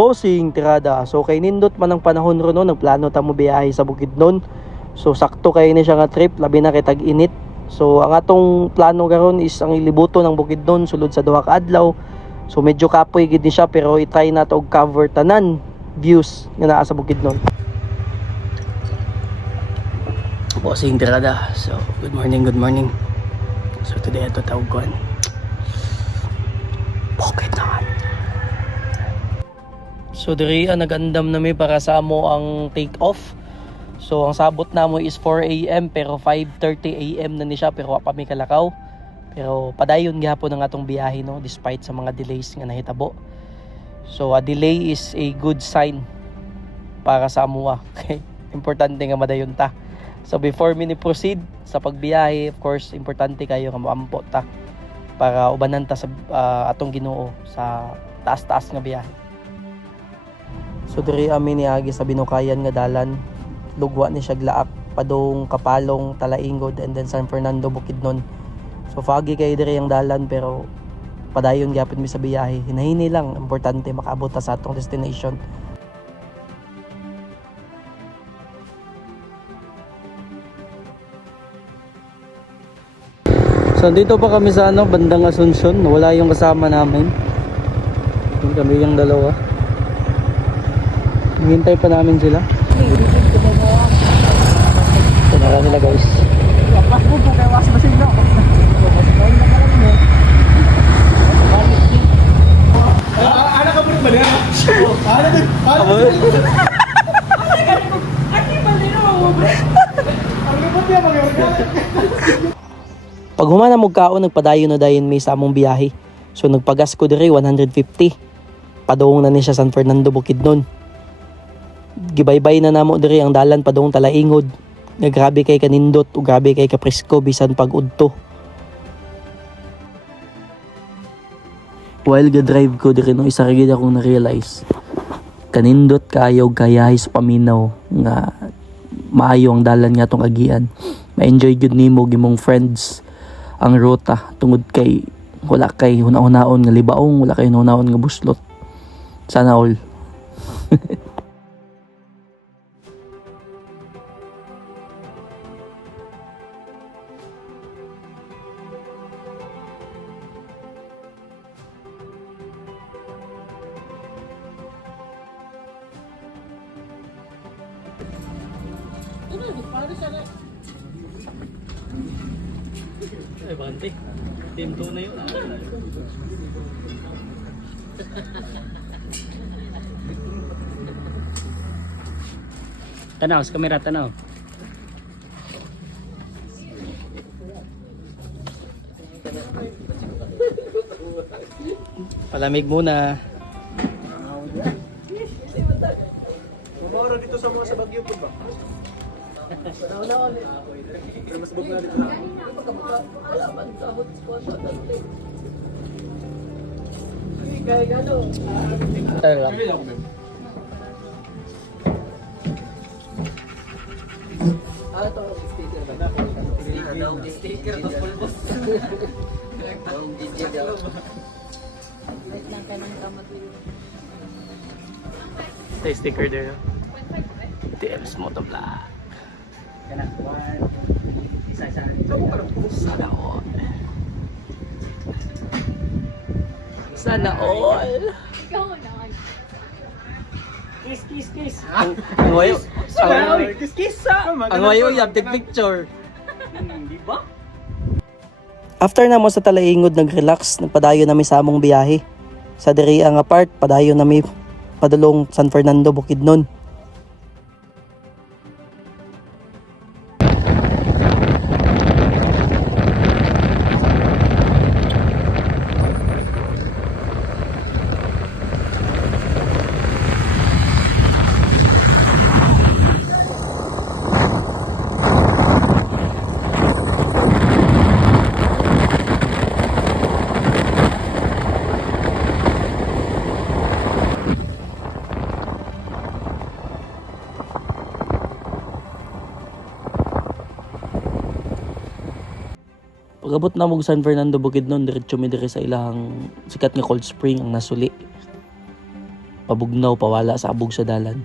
Bossing tirada. So kay nindot man ang panahon ron no, nagplano ta mo biyahe sa Bukidnon. So sakto kay ni siya nga trip, labi na kay tag-init. So ang atong plano karon is ang ilibuto ng Bukidnon sulod sa duha ka adlaw. So medyo kapoy gid ni siya pero i-try na to og cover tanan views nga naa sa Bukidnon. Bossing tirada. So good morning, good morning. So today ato tawag ko pocket naman. So diri nagandam na mi para sa amo ang take off. So ang sabot namo is 4 AM pero 5:30 AM na ni siya pero wa pa mi kalakaw. Pero padayon gyapon ang atong biyahe no despite sa mga delays nga nahitabo. So a delay is a good sign para sa amuha. Okay? Importante nga madayon ta. So before mi ni proceed sa pagbiyahe, of course, importante kayo nga moampo ta para ubanan ta sa atong Ginoo sa taas-taas nga biyahe. So diri amin niagi sa binukayan nga dalan, lugwa ni siya glaak padung Kapalong, Talaingod and then San Fernando, Bukidnon. So foggy kay diri ang dalan pero padayon gyapon mi sa biyahe. Hinahini lang, importante makaabot ta sa atong destination. So dito pa kami sa bandang Asuncion, wala yung kasama namin. Yung kami yung dalawa. Hintay pa namin sila. So nara sila guys. Pag humana mo kaon, nagpadayon na dayon may sa among biyahe. So nagpagas ko diri 150. Padung na ni siya San Fernando, Bukidnon. Gibaybay na namo diri ang dalan padung Talaingod. Nga grabe kay kanindot o grabe kay kapresko bisan pag-udto. While ga-drive ko diri no isa ra gid akong na-realize. Kanindot kayo gayahay sa paminaw nga maayo ang dalan nga tong agian. Ma-enjoy gyud nimo gimong friends ang ruta tungod kay wala kay hunahon nga libaong, wala kay hunahon nga buslot. Sana all. Ay, bante. Team 2 na yun. Tanaw, sa kamera, tanaw. Palamig muna. Mabawara dito sa mga sa Bagyo po ba? Mas bug na dito lang. Kaya gano'n. Tayo lang. Ito sticker ba? Sticker to pulbos. Wait lang ka ng kamot. Ito sticker there. TM's Motovlog. Sana all. Sana all. Kiss. Ang wayo. Kiss. Ang wayo yung take picture. Di ba? After na mo sa Talaingod nag-relax, nagpadayon nami sa among biyahe. Sa diri ang apart, padayon nami padulong San Fernando, Bukidnon. Pagabot na mo San Fernando, Bukidnon, diretso mi diri sa ilang sikat nga cold spring ang nasuli. pabugnaw pawala sa abog sa dalan.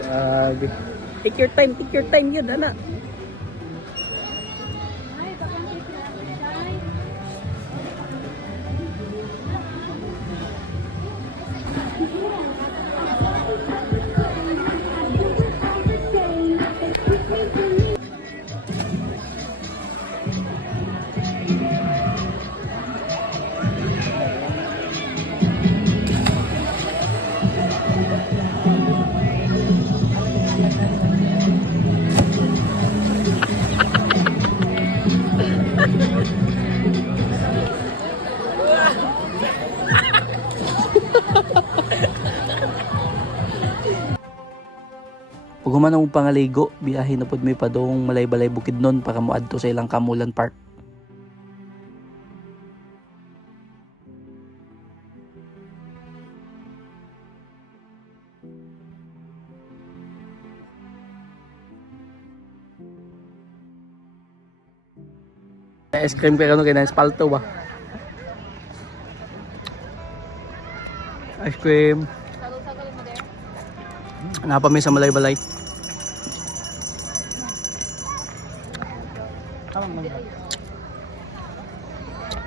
Grabe. Take your time yun, ana. Pag human ang pangaligo, biyahe na pod may padong malay-balay Bukidnon para moadto sa ilang Kamulan Park. Ice cream kaya ano kaya espalto ba? Ice cream. Napami sa malay-balay.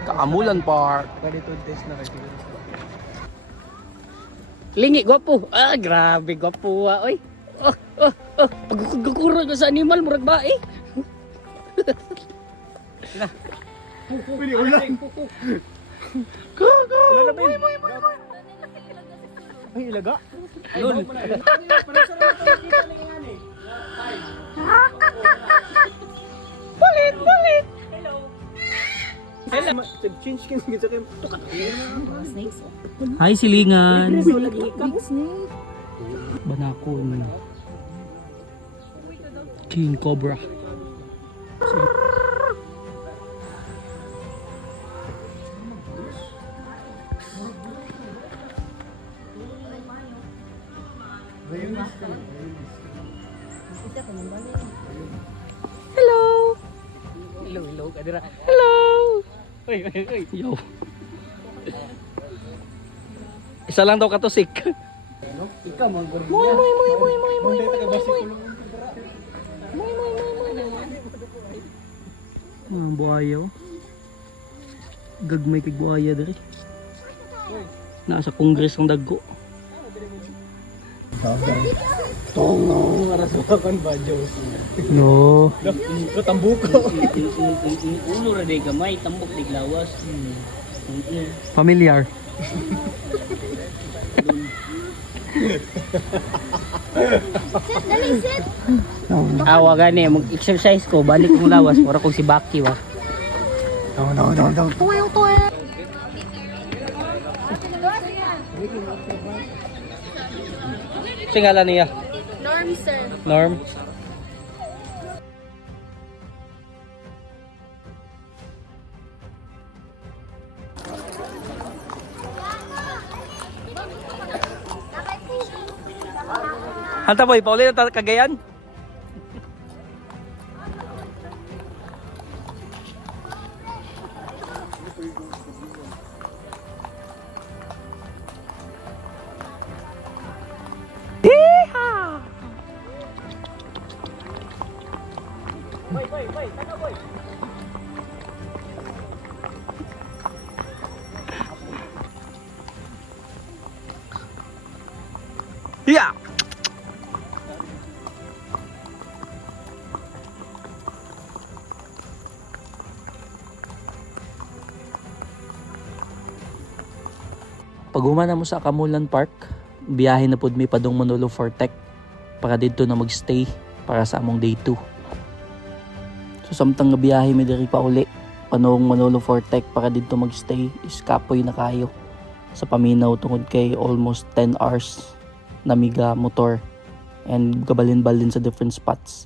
Kamulan Park. Lingi, gwapo. Ah, grabe, gwapo. Oy. Pagkukura ka sa animal, murag ba eh. Pwede ulan. Gago. Ay, ilaga. Lol. Balit. Hello. Change kin sa kim. Tukat. Hi, silingan. Banakon. King Cobra. Hello. Hello, kadira. Hello. Oy. Yo. Isa lang daw katusik. Ikaw man garo. Moy. Munday ta ka basi kulong. Mga buhaya. Gagmay kay buhaya diri. Nasa Congress ang dagko. Tong arasukan ba Diyos. No. Lo tambuko. Ulo ra day gamay, tambok dig lawas. Familiar. Awa gani mag-exercise ko, balik kong lawas para kong si Baki wa. No. Singalan niya. Norm, sir. Norm. Hanta boy, paulit na Cagayan. Yeah. Pag humana mo sa Kamulan Park, biyahe na pud mi padong Manolo Fortec para dito na magstay para sa among day 2. So samtang nga biyahe mi diri pa uli panong Manolo Fortec para dito magstay is kapoy na kayo sa paminaw tungod kay almost 10 hours na miga motor and gabalin-balin sa different spots.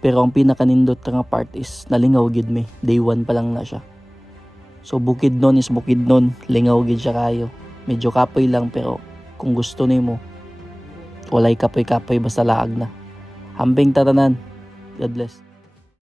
Pero ang pinakanindot nga part is nalingaw gid mi. Day 1 pa lang na siya. So Bukidnon is Bukidnon, lingaw gid siya kayo. Medyo kapoy lang pero kung gusto nimo walay kapoy-kapoy basta laag na. Hambing tatanan. God bless.